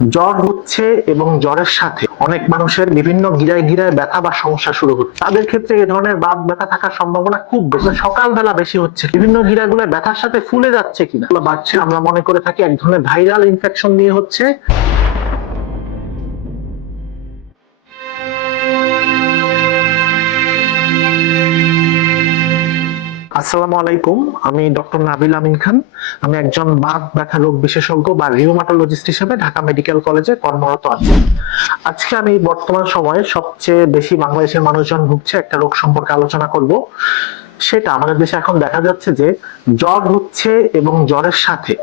জ্বর হচ্ছে এবং জ্বরের সাথে অনেক মানুষের বিভিন্ন গিরায় গিরায় ব্যথা বা সমস্যা শুরু হচ্ছে। তাদের ক্ষেত্রে এ ধরনের বাত ব্যথা থাকার সম্ভাবনা খুব বেশি। সকালবেলা বেশি হচ্ছে। বিভিন্ন গিরাগুলো ব্যথার সাথে ফুলে যাচ্ছে কিনা? বাড়ছে। আমরা মনে করে থাকি এক ধরনের ভাইরাল ইনফেকশন নিয়ে হচ্ছে। আসসালামু আলাইকুম, আমি ডক্টর নাবিল আমিন খান। আমি একজন বাত ব্যথা রোগ বিশেষজ্ঞ বা রিউমাটোলজিস্ট হিসেবে ঢাকা মেডিকেল কলেজে কর্মরত আছি। আজকে আমি বর্তমান সময়ে সবচেয়ে বেশি বাংলাদেশের মানুষজন ভুগছে একটা রোগ সম্পর্কে আলোচনা করব। সেটা আমাদের দেশে এখন দেখা যাচ্ছে যে, জ্বর হচ্ছে এবং জ্বরের সাথে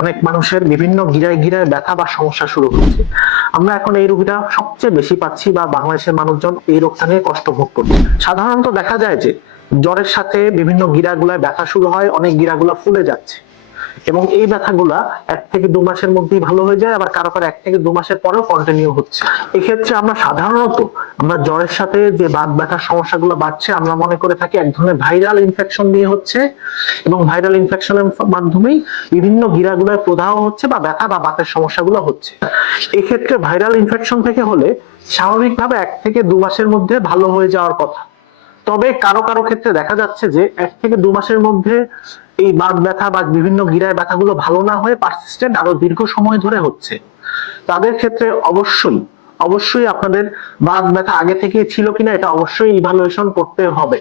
অনেক মানুষের বিভিন্ন গিরায় গিরায় ব্যথা বা সমস্যা শুরু হচ্ছে। আমরা এখন এই রোগটা সবচেয়ে বেশি পাচ্ছি বা বাংলাদেশের মানুষজন এই রোগটা নিয়ে কষ্ট ভোগ করছে। সাধারণত দেখা যায় যে জ্বরের সাথে বিভিন্ন গিরাগুলায় ব্যথা শুরু হয়, অনেক গিরাগুলা ফুলে যাচ্ছে। এবং এই ব্যথাগুলা এক থেকে দু মাসের মধ্যেই ভালো হয়ে যায়, আবার কারও কারও এক থেকে দু মাসের পরেও কন্টিনিউ হচ্ছে। এক্ষেত্রে আমরা সাধারণত, আমরা জ্বরের সাথে যে বাত ব্যথার সমস্যাগুলো বাড়ছে, আমরা মনে করে থাকি এক ধরনের ভাইরাল ইনফেকশন দিয়ে হচ্ছে। এবং ভাইরাল ইনফেকশনের মাধ্যমেই বিভিন্ন গিরাগুলোয় প্রদাহ হচ্ছে বা ব্যথা বা বাতের সমস্যাগুলো হচ্ছে। এক্ষেত্রে ভাইরাল ইনফেকশন থেকে হলে স্বাভাবিকভাবে এক থেকে দু মাসের মধ্যে ভালো হয়ে যাওয়ার কথা। তবে কারও কারও ক্ষেত্রে দেখা যাচ্ছে যে এক থেকে দু মাসের মধ্যে এই বাত ব্যথা বা বিভিন্ন গিরায় ব্যথাগুলো ভালো না হয়ে পারসিস্টেন্ট আরও দীর্ঘ সময় ধরে হচ্ছে। তাদের ক্ষেত্রে অবশ্যই অবশ্যই আপনাদের বাত ব্যথা আগে থেকে ছিল কিনা এটা অবশ্যই ইভালুয়েশন করতে হবে।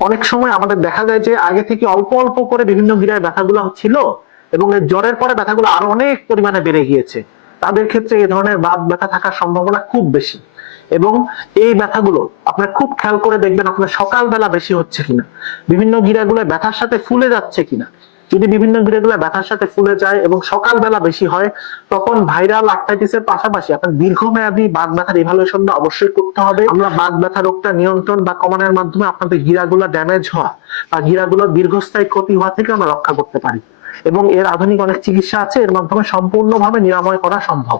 অনেক সময় আমাদের দেখা যায় যে আগে থেকে অল্প অল্প করে বিভিন্ন গিরায় ব্যথাগুলো ছিল এবং এই জ্বরের পরে ব্যথাগুলো আরও অনেক পরিমাণে বেড়ে গিয়েছে। তাদের ক্ষেত্রে এই ধরনের বাত ব্যথা থাকার সম্ভাবনা খুব বেশি। এবং এই ব্যথাগুলো আপনার খুব খেয়াল করে দেখবেন আপনার সকালবেলা বেশি হচ্ছে কিনা। বিভিন্ন গিরাগুলো ব্যথার সাথে ফুলে যাচ্ছে কিনা। যদি বিভিন্ন গিরাগুলো ব্যথার সাথে ফুলে যায় এবং সকালবেলা বেশি হয়, তখন ভাইরাল আর্থাইটিসের পাশাপাশি আপনার দীর্ঘমেয়াদী বাত ব্যথার ইভালুয়েশনটা অবশ্যই করতে হবে। আমরা বাত ব্যথা রোগটা নিয়ন্ত্রণ বা কমানোর মাধ্যমে আপনাদের গিরাগুলো ড্যামেজ হওয়া বা গিরাগুলো দীর্ঘস্থায়ী ক্ষতি হওয়া থেকে আমরা রক্ষা করতে পারি। এবং এর আধুনিক অনেক চিকিৎসা আছে, এর মাধ্যমে সম্পূর্ণভাবে নিরাময় করা সম্ভব।